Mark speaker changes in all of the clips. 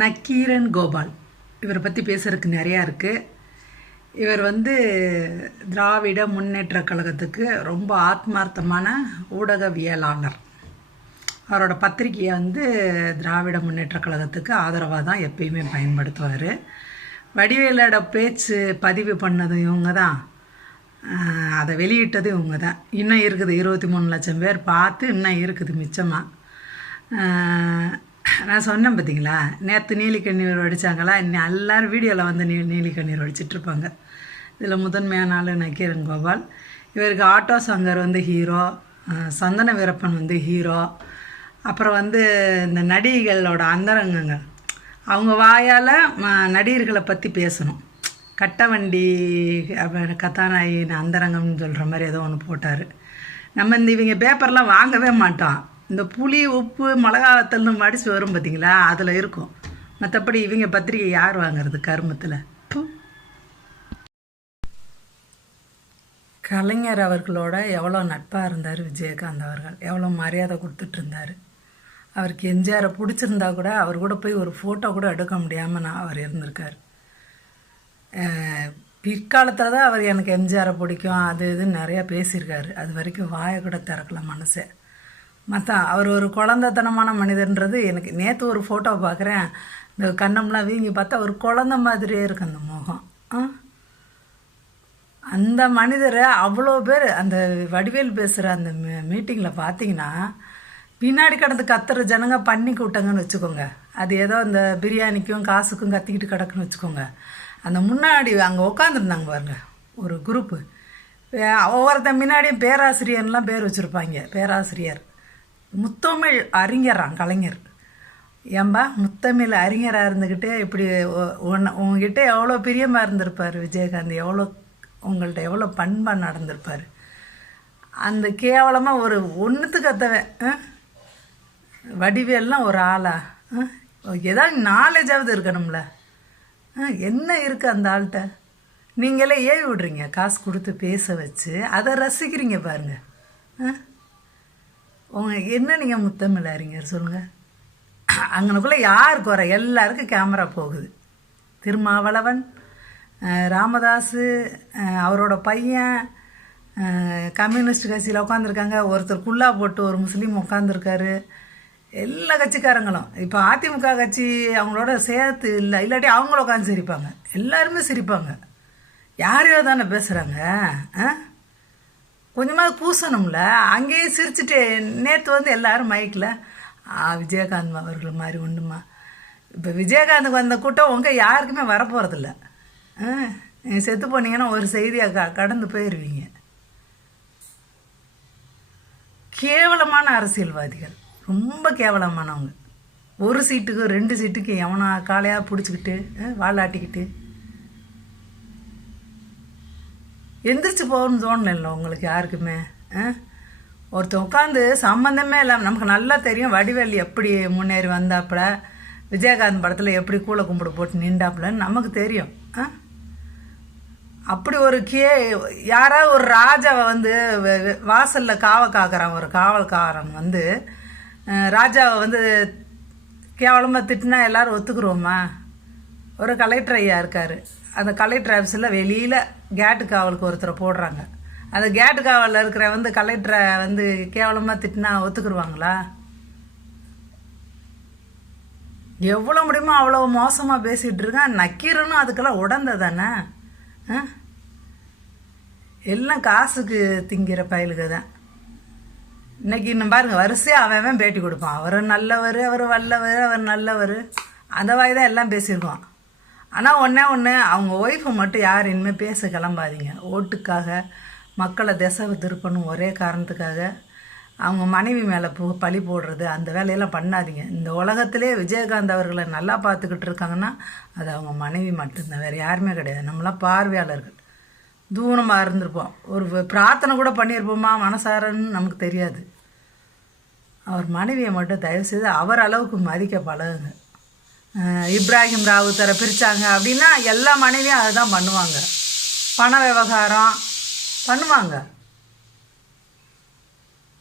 Speaker 1: நக்கீரன் கோபால். இவரை பற்றி பேசுகிறதுக்கு நிறையா இருக்குது இவர் வந்து திராவிட முன்னேற்ற கழகத்துக்கு ரொம்ப ஆத்மார்த்தமான ஊடகவியலாளர். அவரோட பத்திரிகையை வந்து திராவிட முன்னேற்ற கழகத்துக்கு ஆதரவாக தான் எப்பயுமே பயன்படுத்துவார். வடிவேலோட பேச்சு பதிவு பண்ணதும் இவங்க தான். அதை வெளியிட்டது இவங்க தான். இன்னும் இருக்குது இருபத்தி மூணு லட்சம் பேர் பார்த்து இன்னும் இருக்குது மிச்சமாக நான் சொன்னேன் பார்த்தீங்களா நேற்று நீலி கண்ணீர் வடித்தாங்களா இன்னும் எல்லோரும் வீடியோவில் வந்து நீ நீலி கண்ணீர் வடிச்சிட்ருப்பாங்க. இதில் முதன்மையான ஆள் நக்கீரன் கோபால். இவருக்கு ஆட்டோ சங்கர் வந்து ஹீரோ சந்தன வீரப்பன் வந்து ஹீரோ. அப்புறம் வந்து இந்த நடிகைகளோட அந்தரங்கங்கள். அவங்க வாயால் நடிகர்களை பற்றி பேசணும். கட்டவண்டி அப்புறம் கதாநாயகின் அந்தரங்கம்னு சொல்கிற மாதிரி ஏதோ ஒன்று போட்டார். நம்ம இந்த இவங்க பேப்பர்லாம் வாங்கவே மாட்டோம் இந்த புளி உப்பு மிளகாத்தல்னு மடிச்சு வரும் பார்த்தீங்களா அதில் இருக்கும். மற்றபடி இவங்க பத்திரிக்கை யார் வாங்குறது கருமத்தில்? கலைஞர் அவர்களோட எவ்வளோ நட்பாக இருந்தார் விஜயகாந்த் அவர்கள். எவ்வளோ மரியாதை கொடுத்துட்டு இருந்தார். அவருக்கு எம்ஜிஆரை பிடிச்சிருந்தா கூட அவர் கூட போய் ஒரு ஃபோட்டோ கூட எடுக்க முடியாமல் நான் அவர் இருந்திருக்கார். பிற்காலத்தில் தான் அவர் எனக்கு எம்ஜிஆரை பிடிக்கும் அது இதுன்னு நிறையா பேசியிருக்காரு. அது வரைக்கும் வாயை கூட திறக்கல மனசை. மற்ற அவர் ஒரு குழந்தைத்தனமான மனிதன்றது எனக்கு நேற்று ஒரு ஃபோட்டோ பார்க்குறேன் இந்த கண்ணம்லாம் வீங்கி பார்த்தா ஒரு குழந்த மாதிரியே இருக்கு அந்த முகம். ஆ? அந்த மனிதரை அவ்வளோ பேர் அந்த வடிவேல் பேசுகிற அந்த மீட்டிங்கில் பார்த்தீங்கன்னா பின்னாடி கடந்து கத்துற ஜனங்க பண்ணி கூட்டங்கன்னு வச்சுக்கோங்க. அது ஏதோ அந்த பிரியாணிக்கும் காசுக்கும் கத்திக்கிட்டு கிடக்குன்னு வச்சுக்கோங்க. அந்த முன்னாடி அங்கே உட்காந்துருந்தாங்க பாருங்க ஒரு குரூப்பு ஒவ்வொருத்தன் முன்னாடியும் பேராசிரியர்லாம் பேர் வச்சுருப்பாங்க பேராசிரியர். முத்தமிழ் அறிஞரான் கலைஞர். ஏம்பா முத்தமிழ் அறிஞராக இருந்துக்கிட்டே இப்படி உன்னை உங்ககிட்ட எவ்வளோ பிரியமாக இருந்திருப்பார் விஜயகாந்த். எவ்வளோ உங்கள்கிட்ட எவ்வளோ பண்பாக நடந்திருப்பார். அந்த கேவலமாக ஒரு ஒன்றுத்து கத்தவன் வடிவேல்லாம் ஒரு ஆளா? ஆ? ஏதாவது நாலேஜாவது இருக்கணும்ல? ஆ, என்ன இருக்குது அந்த ஆள்கிட்ட? நீங்களே ஏவி விடுறீங்க. காசு கொடுத்து பேச வச்சு அதை ரசிக்கிறீங்க பாருங்கள் ஆ? உங்க என்ன நீங்கள் முத்தமிழ் அறிஞர் சொல்லுங்கள் அங்கனுக்குள்ளே யார் குறை? எல்லாருக்கும் கேமரா போகுது. திருமாவளவன் அஹ், ராமதாஸு அவரோட பையன் கம்யூனிஸ்ட் கட்சியில் உட்காந்துருக்காங்க ஒருத்தர் குல்லா போட்டு ஒரு முஸ்லீம் உட்காந்துருக்காரு எல்லா கட்சிக்காரங்களும். இப்போ அதிமுக கட்சி அவங்களோட சேர்த்து இல்லை இல்லாட்டி அவங்கள உட்காந்து சிரிப்பாங்க. எல்லாருமே சிரிப்பாங்க. யாரையோ தானே பேசுகிறாங்க ஆ கொஞ்சமாவது பூசணும்ல. அங்கேயும் சிரிச்சுட்டு நேற்று வந்து எல்லாரும் மைக்கில் விஜயகாந்த் அவர்கள் மாதிரி உண்டுமா? இப்போ விஜயகாந்துக்கு வந்த கூட்டம் உங்கள் யாருக்குமே வரப்போகிறதில்ல நீங்கள் செத்து போனீங்கன்னா ஒரு செய்தியாக க கடந்து போயிடுவீங்க கேவலமான அரசியல்வாதிகள். ரொம்ப கேவலமானவங்க. ஒரு சீட்டுக்கு ரெண்டு சீட்டுக்கு எவனா காலையாக பிடிச்சிக்கிட்டு வாழாட்டிக்கிட்டு எந்திரிச்சு போகணும்னு தோணல உங்களுக்கு யாருக்குமே ஆ? உட்காந்து சம்மந்தமே இல்லாமல் நமக்கு நல்லா தெரியும் வடிவேல் எப்படி முன்னேறி வந்தாப்புல விஜயகாந்த் படத்தில் எப்படி கூலை கும்பிடு போட்டு நின்றாப்புலன்னு நமக்கு தெரியும் ஆ? அப்படி ஒரு கே யாராவது ஒரு ராஜாவை வந்து வாசலில் காவல் காக்கிறான் காவ காக்கிறவன் ஒரு காவல்காரன் வந்து ராஜாவை வந்து கேவலமாக திட்டினா எல்லாரும் ஒத்துக்குருவோமா ஒரு கலெக்டர் ஐயா இருக்கார் அந்த கலெக்டர் ஆஃபீஸில் வெளியில் கேட்டு காவலுக்கு ஒருத்தரை போடுறாங்க. அந்த கேட்டு காவலில் இருக்கிற வந்து கலெக்டரை வந்து கேவலமாக திட்டினா ஒத்துக்குருவாங்களா? எவ்வளோ முடியுமோ அவ்வளோ மோசமாக பேசிகிட்டு இருக்கான். நக்கீரனும் அதுக்கெல்லாம் உடந்த தானே? எல்லாம் காசுக்கு திங்கிற பயலுக தான். இன்னைக்கு இன்னும் பாருங்கள் வரிசையாக அவன் அவன் பேட்டி கொடுப்பான். அவர் நல்லவர் அவர் வல்லவர் அவர் நல்லவர். அந்த வாய் தான் எல்லாம் பேசியிருக்கோம். ஆனால் ஒன்றே ஒன்று அவங்க ஒய்ஃபை மட்டும் யார் இனிமேல் பேச கிளம்பாதீங்க. ஓட்டுக்காக மக்களை திசை திருப்பணும் ஒரே காரணத்துக்காக அவங்க மனைவி மேலே பு பழி போடுறது அந்த வேலையெல்லாம் பண்ணாதீங்க. இந்த உலகத்திலே விஜயகாந்த் அவர்களை நல்லா பார்த்துக்கிட்டு இருக்காங்கன்னா அது அவங்க மனைவி மட்டும்தான் வேறு யாருமே கிடையாது. நம்மளாம் பார்வையாளர்கள். தூரமாக இருந்திருப்போம். ஒரு பிரார்த்தனை கூட பண்ணியிருப்போமா? மனசாரன்னு நமக்கு தெரியாது. அவர் மனைவியை மட்டும் தயவுசெய்து அவர் அளவுக்கு மதிக்க பழகுங்க. இப்ராஹிம் ராவுத்தரை பிரித்தாங்க அப்படின்னா எல்லா மனைவியும் அதை தான் பண்ணுவாங்க. பண விவகாரம் பண்ணுவாங்க.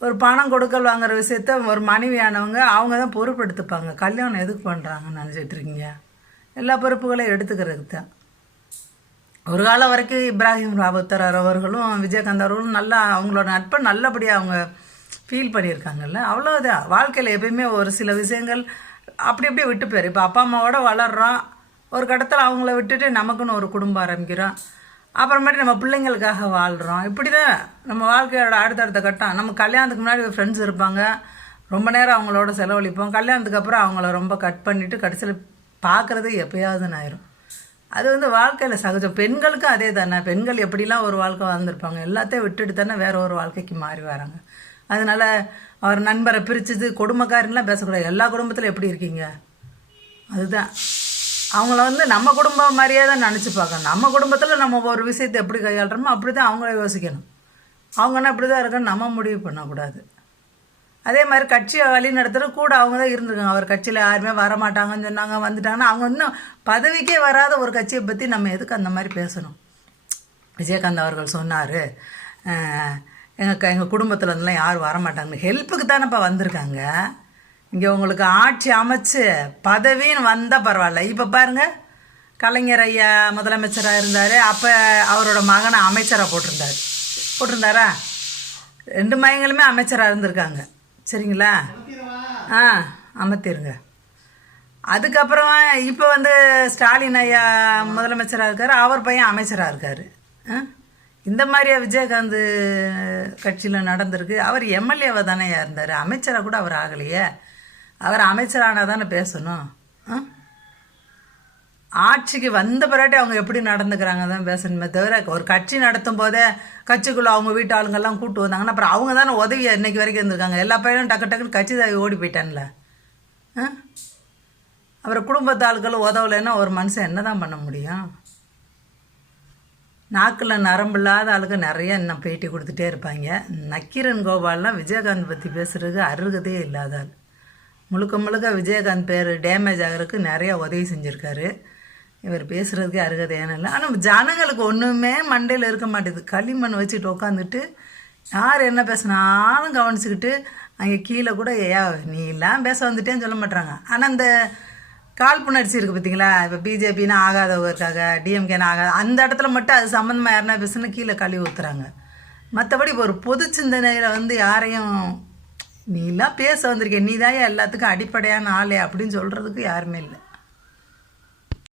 Speaker 1: ஒரு பணம் கொடுக்கல் வாங்குற விஷயத்த ஒரு மனைவியானவங்க அவங்க தான் பொறுப்பெடுத்துப்பாங்க. கல்யாணம் எதுக்கு பண்ணுறாங்கன்னு நினச்சிட்ருக்கீங்க எல்லா பொறுப்புகளையும் எடுத்துக்கிறதுக்கு தான் ஒரு காலம் வரைக்கும் இப்ராஹிம் ராபத்தர் அவர்களும் விஜயகாந்த் அவர்களும் நல்லா அவங்களோட நட்பை நல்லபடியாக அவங்க ஃபீல் பண்ணியிருக்காங்கல்ல. அவ்வளோதான் வாழ்க்கையில் எப்பயுமே ஒரு சில விஷயங்கள் அப்படி அப்படியே விட்டு போயிரு. இப்போ அப்பா அம்மாவோட வளர்கிறோம் ஒரு கட்டத்தில் அவங்கள விட்டுட்டு நமக்குன்னு ஒரு குடும்பம் ஆரம்பிக்கிறோம். அப்புறமேட்டு நம்ம பிள்ளைங்களுக்காக வாழ்கிறோம் இப்படி தான் நம்ம வாழ்க்கையோட அடுத்தடுத்த கட்டம். நம்ம கல்யாணத்துக்கு முன்னாடி ஃப்ரெண்ட்ஸ் இருப்பாங்க. ரொம்ப நேரம் அவங்களோட செலவழிப்போம். கல்யாணத்துக்கு அப்புறம் அவங்கள ரொம்ப கட் பண்ணிவிட்டு கடைசியில் பார்க்குறது எப்பயாவதுன்னு ஆயிரும். அது வந்து வாழ்க்கையில் சகஜம். பெண்களுக்கும் அதே தானே பெண்கள் எப்படிலாம் ஒரு வாழ்க்கை வாழ்ந்துருப்பாங்க? எல்லாத்தையும் விட்டுட்டு தானே வேறு ஒரு வாழ்க்கைக்கு மாறி வராங்க. அதனால அவர் நண்பரை பிரிச்சது கொடுமைக்காரன்லாம் பேசக்கூடாது. எல்லா குடும்பத்திலும் எப்படி இருக்கீங்க? அதுதான். அவங்கள வந்து நம்ம குடும்பம் மாதிரியே தான் நினச்சி பார்க்கணும். நம்ம குடும்பத்தில் நம்ம ஒரு விஷயத்தை எப்படி கையாளுறோமோ அப்படி தான் அவங்கள யோசிக்கணும். அவங்கன்னா இப்படி தான் இருக்குன்னு நம்ம முடிவு பண்ணக்கூடாது. அதே மாதிரி கட்சியை வழி நடத்துகிற கூட அவங்க தான் இருந்திருக்காங்க. அவர் கட்சியில் யாருமே வரமாட்டாங்கன்னு சொன்னாங்க வந்துட்டாங்கன்னா அவங்க இன்னும் பதவிக்கே வராத ஒரு கட்சியை பற்றி நம்ம எதுக்கு அந்த மாதிரி பேசணும்? விஜயகாந்த் அவர்கள் சொன்னார். எங்கள் எங்கள் குடும்பத்தில் இருந்தெல்லாம் யாரும் வரமாட்டாங்க. ஹெல்ப்புக்கு தானேப்பா வந்திருக்காங்க. இங்கே உங்களுக்கு ஆட்சி அமைச்சு பதவின்னு வந்தால் பரவாயில்ல. இப்போ பாருங்க கலைஞர் ஐயா முதலமைச்சராக இருந்தார் அப்போ அவரோட மகனை அமைச்சராக போட்டிருந்தார். போட்டிருந்தாரா? ரெண்டு மயங்களுமே அமைச்சராக இருந்திருக்காங்க. சரிங்களா? ஆ அமர்த்திருங்க. அதுக்கப்புறம் இப்போ வந்து ஸ்டாலின் ஐயா முதலமைச்சராக இருக்கார் அவர் பையன் அமைச்சராக இருக்கார். ஆ? இந்த மாதிரியா விஜயகாந்த் கட்சியில் நடந்திருக்கு. அவர் எம்எல்ஏவை தானே இருந்தார். அமைச்சராக கூட அவர் ஆகலையே. அவர் அமைச்சரானால் தானே பேசணும் ஆட்சிக்கு வந்த பிறாட்டி அவங்க எப்படி நடந்துக்கிறாங்க தான் பேசணுமே தவிர ஒரு கட்சி நடத்தும் போதே கட்சிக்குள்ளே அவங்க வீட்டு ஆளுங்கெல்லாம் கூட்டு வந்தாங்கன்னா அப்புறம் அவங்க தானே உதவி இன்னைக்கு வரைக்கும் இருந்திருக்காங்க. எல்லா பையனும் டக்கு டக்குன்னு கட்சி தாவி ஓடி போயிட்டான்ல. அப்புறம் குடும்பத்து உதவலைன்னா ஒரு மனுஷன் என்ன தான் பண்ண முடியும்? நாக்கில் நரம்பு இல்லாத ஆளுக்கு நிறைய இன்னும் பேட்டி கொடுத்துட்டே இருப்பாங்க. நக்கீரன் கோபால்லாம் விஜயகாந்த் பற்றி பேசுகிறதுக்கு அருகதே இல்லாத ஆள் முழுக்க முழுக்க விஜயகாந்த் பேர் டேமேஜ் ஆகிறதுக்கு நிறைய உதவி செஞ்சுருக்காரு. இவர் பேசுகிறதுக்கே அருகதையான இல்லை. ஆனால் ஜனங்களுக்கு ஒன்றுமே மண்டையில் இருக்க மாட்டேது. களிமண் வச்சுட்டு உட்காந்துட்டு யார் என்ன பேசினாலும் கவனிச்சுக்கிட்டு அங்கே கீழே கூட ஏ நீ எல்லாம் பேச வந்துட்டேன்னு சொல்ல மாட்டாங்க ஆனால் இந்த காழ்ப்புணர்ச்சி இருக்குது பார்த்தீங்களா இப்போ பிஜேபின்னு ஆகாதவங்க இருக்காங்க டிஎம்கேன்னு ஆகாத அந்த இடத்துல மட்டும் அது சம்மந்தமாக யாருன்னா பேசுன்னு கீழே கழுவி ஊற்றுறாங்க மற்றபடி இப்போ ஒரு பொது சிந்தனையில் வந்து யாரையும் நீ எல்லாம் பேச வந்திருக்கேன் நீ தான் எல்லாத்துக்கும் அடிப்படையான ஆளே அப்படின்னு சொல்கிறதுக்கு யாருமே இல்லை.